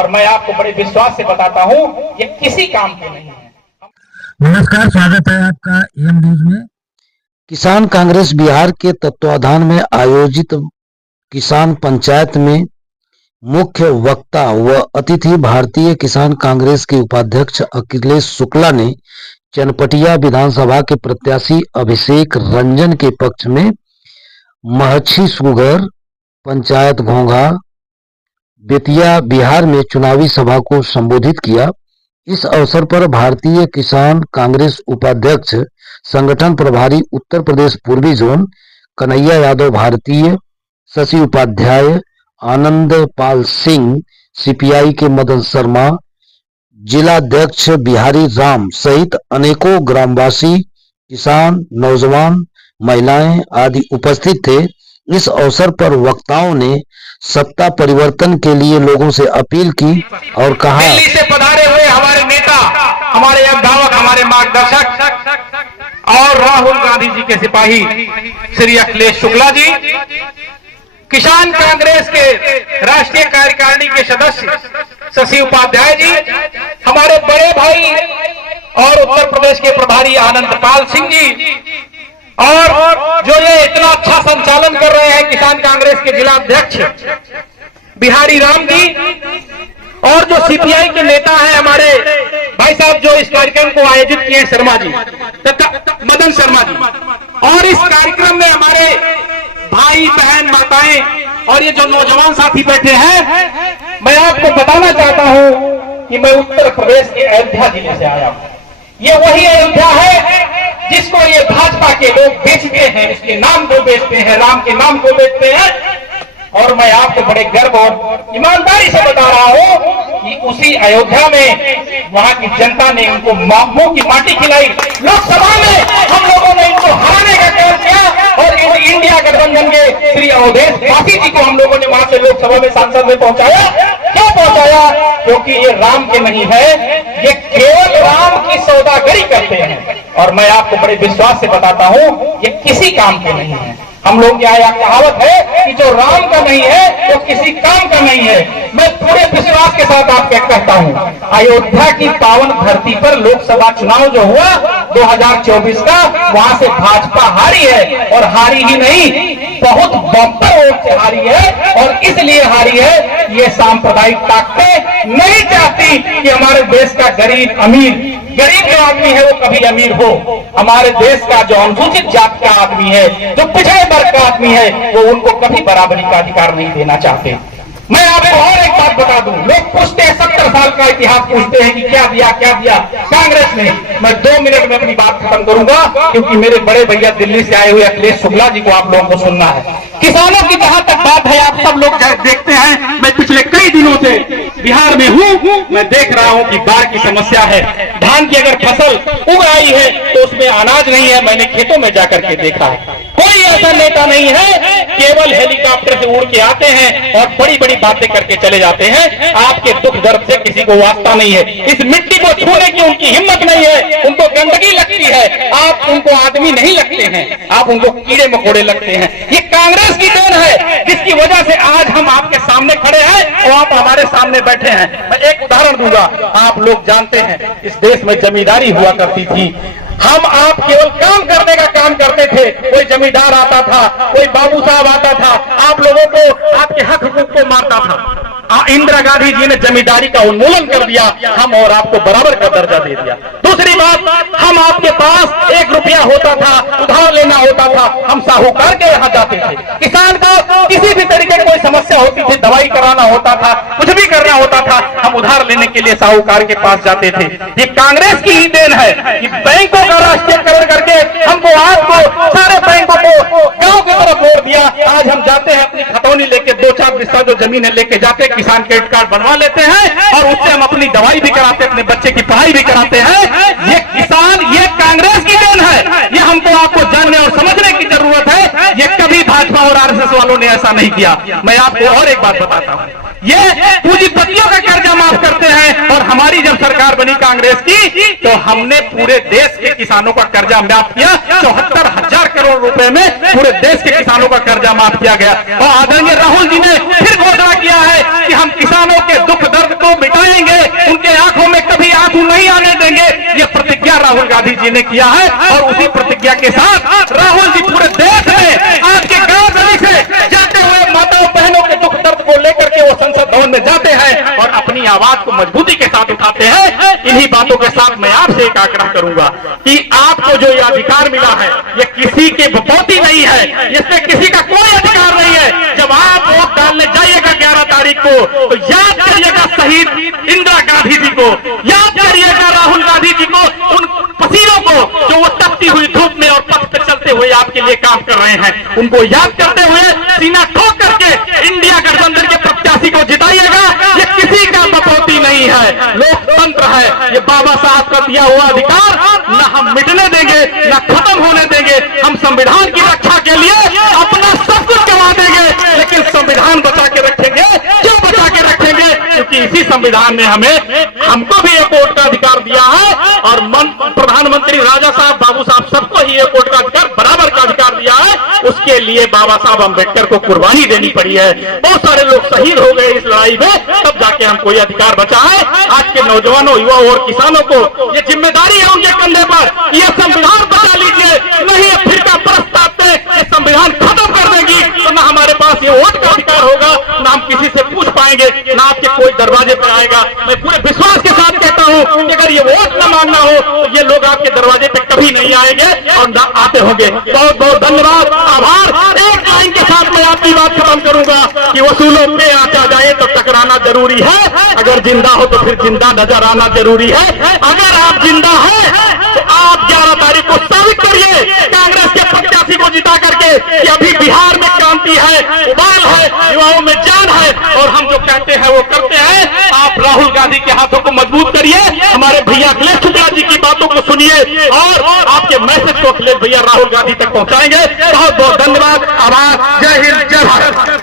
और मैं आपको बड़े विश्वास से बताता हूं ये किसी काम के नहीं है। नमस्कार, स्वागत है आपका एम न्यूज में। किसान कांग्रेस बिहार के तत्वाधान में आयोजित किसान पंचायत में मुख्य वक्ता व अतिथि भारतीय किसान कांग्रेस के उपाध्यक्ष अखिलेश शुक्ला ने चनपटिया विधानसभा के प्रत्याशी अभिषेक रंजन के पक्ष में महछी सुगर पंचायत घोंघा बेतिया बिहार में चुनावी सभा को संबोधित किया। इस अवसर पर भारतीय किसान कांग्रेस उपाध्यक्ष संगठन प्रभारी उत्तर प्रदेश पूर्वी जोन कन्हैया यादव, भारतीय शशि उपाध्याय, आनंद पाल सिंह, सीपीआई के मदन शर्मा, जिलाध्यक्ष बिहारी राम सहित अनेकों ग्रामवासी, किसान, नौजवान, महिलाएं आदि उपस्थित थे। इस अवसर पर वक्ताओं ने सत्ता परिवर्तन के लिए लोगों से अपील की और कहा, दिल्ली से पधारे हुए हमारे नेता, हमारे अभिभावक, हमारे मार्गदर्शक और राहुल गांधी जी के सिपाही श्री अखिलेश शुक्ला जी, किसान कांग्रेस के राष्ट्रीय कार्यकारिणी के सदस्य शशि उपाध्याय जी, हमारे बड़े भाई और उत्तर प्रदेश के प्रभारी आनंद पाल सिंह जी, और जो ये इतना अच्छा संचालन कर रहे हैं किसान कांग्रेस के जिला अध्यक्ष बिहारी राम जी, और जो सीपीआई के नेता हैं हमारे भाई साहब जो इस कार्यक्रम को आयोजित किए हैं शर्मा जी तथा मदन शर्मा जी, और इस कार्यक्रम में हमारे भाई बहन माताएं और ये जो नौजवान साथी बैठे हैं, मैं आपको बताना चाहता हूं कि मैं उत्तर प्रदेश के अयोध्या जिले से आया हूं। ये वही अयोध्या है जिसको ये भाजपा के लोग बेचते हैं, उसके नाम को बेचते हैं, राम के नाम को बेचते हैं। और मैं आपको बड़े गर्व और ईमानदारी से बता रहा हूं कि उसी अयोध्या में वहां की जनता ने उनको मुंह की माटी खिलाई। लोकसभा में हम लोगों ने इनको हराने का काम किया और इंडिया गठबंधन के श्री अवधेश पासी जी को हम लोगों ने वहां से लोकसभा में सांसद में पहुंचाया। क्यों पहुंचाया? क्योंकि ये राम के नहीं है, ये केवल राम की सौदागरी करते हैं। और मैं आपको बड़े विश्वास से बताता हूं ये किसी काम के नहीं है। हम लोग यहाँ कहावत है कि जो राम का नहीं है वो किसी काम का नहीं है। मैं पूरे विश्वास के साथ आपको कहता हूँ, अयोध्या की पावन धरती पर लोकसभा चुनाव जो हुआ 2024 का, वहां से भाजपा हारी है, और हारी ही नहीं, बहुत बम्पर वोट से हारी है। और इसलिए हारी है, ये सांप्रदायिक ताकतें नहीं चाहती कि हमारे देश का गरीब अमीर, गरीब जो आदमी है वो कभी अमीर हो। हमारे देश का जो अनुसूचित जाति का आदमी है, जो पिछड़े वर्ग का आदमी है, वो उनको कभी बराबरी का अधिकार नहीं देना चाहते। मैं आपको और एक बात बता दूं, लोग पूछते हैं 70 साल का इतिहास पूछते हैं कि क्या दिया कांग्रेस ने। मैं 2 मिनट में अपनी बात खत्म करूंगा, क्योंकि मेरे बड़े भैया दिल्ली से आए हुए अखिलेश शुक्ला जी को आप लोगों को सुनना है। किसानों की जहां तक बात है, आप सब लोग देखते हैं, मैं पिछले कई दिनों से बिहार में हूं, मैं देख रहा हूं कि बाढ़ की समस्या है। धान की अगर फसल उग आई है तो उसमें अनाज नहीं है। मैंने खेतों में जाकर के देखा है, कोई ऐसा नेता नहीं है, केवल हेलीकॉप्टर से उड़ के आते हैं और बड़ी बड़ी बातें करके चले जाते हैं। आपके दुख दर्द से किसी को वास्ता नहीं है, इस मिट्टी को छूने की उनकी हिम्मत नहीं है। उनको गंदगी लगती है, आप उनको आदमी नहीं लगते हैं, आप उनको कीड़े मकोड़े लगते हैं। ये कांग्रेस की देन है, जिसकी वजह से आज हम आपके सामने खड़े हैं और आप हमारे सामने बैठे हैं। मैं एक उदाहरण दूंगा, आप लोग जानते हैं इस देश में जमींदारी हुआ करती थी। हम आप केवल काम करने का काम करते थे, कोई जमींदार आता था, कोई बाबू साहब आता था, आप लोगों को आपके हक हुकूक को मारता था। इंदिरा गांधी जी ने जमींदारी का उन्मूलन कर दिया, हम और आपको बराबर का दर्जा दे दिया। दूसरी बात, हम आपके पास 1 रुपया होता था, उधार लेना होता था, हम साहूकार के यहाँ जाते थे। किसान को किसी भी तरीके की कोई समस्या होती थी, दवाई कराना होता था, कुछ भी करना होता था, हम उधार लेने के लिए साहूकार के पास जाते थे। ये कांग्रेस की ही देन है कि बैंकों का राष्ट्रीयकरण करके हमको आपको सारे बैंकों को गांव की तरफ मोड़ दिया। आज हम जाते हैं अपनी खतौनी लेके 2-4 बिस्सा जो जमीन है लेके जाते, किसान क्रेडिट कार्ड बनवा लेते हैं और उससे हम अपनी दवाई भी कराते, अपने बच्चे की पढ़ाई भी कराते हैं। ये किसान, ये कांग्रेस की देन है, ये हमको आपको जानने और समझने की जरूरत है। ये कभी भाजपा और आरएसएस वालों ने ऐसा नहीं किया। मैं आपको और एक बात बताता हूं, ये पूंजीपतियों का कर्जा माफ करते हैं। और हमारी जब सरकार बनी कांग्रेस की तो हमने पूरे देश के किसानों का कर्जा माफ किया। 74,000 करोड़ रुपए में पूरे देश के किसानों का कर्जा माफ किया गया। और आदरणीय राहुल जी ने फिर घोषणा किया है कि हम किसानों के दुख दर्द को मिटाएंगे, उनके आंखों में कभी आंसू नहीं आने देंगे। ये प्रतिज्ञा राहुल गांधी जी ने किया है। और उसी प्रतिज्ञा के साथ राहुल जी पूरे देश में आज के गांव गली से जाते हुए माताओं बहनों के दुख दर्द को लेकर के वो संसद भवन में जाते हैं और अपनी आवाज को मजबूती के साथ उठाते हैं। इन्हीं बातों के साथ मैं आपसे एक आग्रह करूंगा कि आपको जो ये अधिकार मिला है ये किसी के बपौती नहीं है, इसमें किसी का कोई अधिकार नहीं है। जब आप वोट डालने जाइएगा 11 तारीख को तो याद करिएगा शहीद इंदिरा गांधी जी को, याद करिएगा राहुल गांधी जी को, उन पसीनों को जो वो तपती हुई धूप में और पथ पर चलते हुए आपके लिए काम कर रहे हैं। उनको याद करते हुए सीना ठोक करके इंडिया गठबंधन के प्रत्याशी को जिताइएगा। ये किसी का बपौती नहीं है, लोकतंत्र है। ये बाबा साहब का दिया हुआ अधिकार न हम मिटने देंगे न खत्म होने देंगे। हम संविधान की रक्षा के लिए अपना सब कुछ गंवा देंगे, लेकिन संविधान बचा के रखेंगे। क्यों बचा के रखेंगे? क्योंकि इसी संविधान ने हमको भी एक वोट का अधिकार दिया है और प्रधानमंत्री राजा साहब बाबू साहब सबको ही एक वोट का अधिकार बराबर का अधिकार दिया है। उसके लिए बाबा साहब अम्बेडकर को कुर्बानी देनी पड़ी है। बहुत सारे लोग शहीद हो गए इस लड़ाई में, तब जाके हमको ये अधिकार बचा है। आज के नौजवानों, युवाओं और किसानों को ये जिम्मेदारी है उनके कंधे पर। ये संविधान बचा लीजिए, नहीं फिरका प्रस्ताव में ये संविधान खत्म कर देगी तो ना हमारे पास ये वोट का अधिकार होगा, ना हम किसी से पूछ पाएंगे, ना आपके कोई दरवाजे पर आएगा। मैं पूरे विश्वास के साथ कहता हूं कि अगर ये वोट न मांगना हो तो ये लोग आपके दरवाजे पे कभी नहीं आएंगे और ना आते होंगे। बहुत बहुत धन्यवाद, आभार। एक लाइन के साथ मैं आपकी बात खत्म करूंगा कि वसूलों पे आचा जाए तो टकराना जरूरी है, अगर जिंदा हो तो फिर जिंदा नजर आना जरूरी है। अगर आप जिंदा हैं तो आप 11 तारीख को साबित करिए कांग्रेस के प्रत्याशी को जिता करके कि अभी बिहार में क्रांति है, उबाल है, युवाओं में जान है और हम जो कहते हैं वो करते हैं। आप राहुल गांधी के हाथों को मजबूत करिए, हमारे भैया अखिलेश शुक्ला जी की बातों को सुनिए और आपके मैसेज को अखिलेश भैया राहुल गांधी तक पहुंचाएंगे। बहुत बहुत धन्यवाद, आभार। जय हिंद, जय भारत।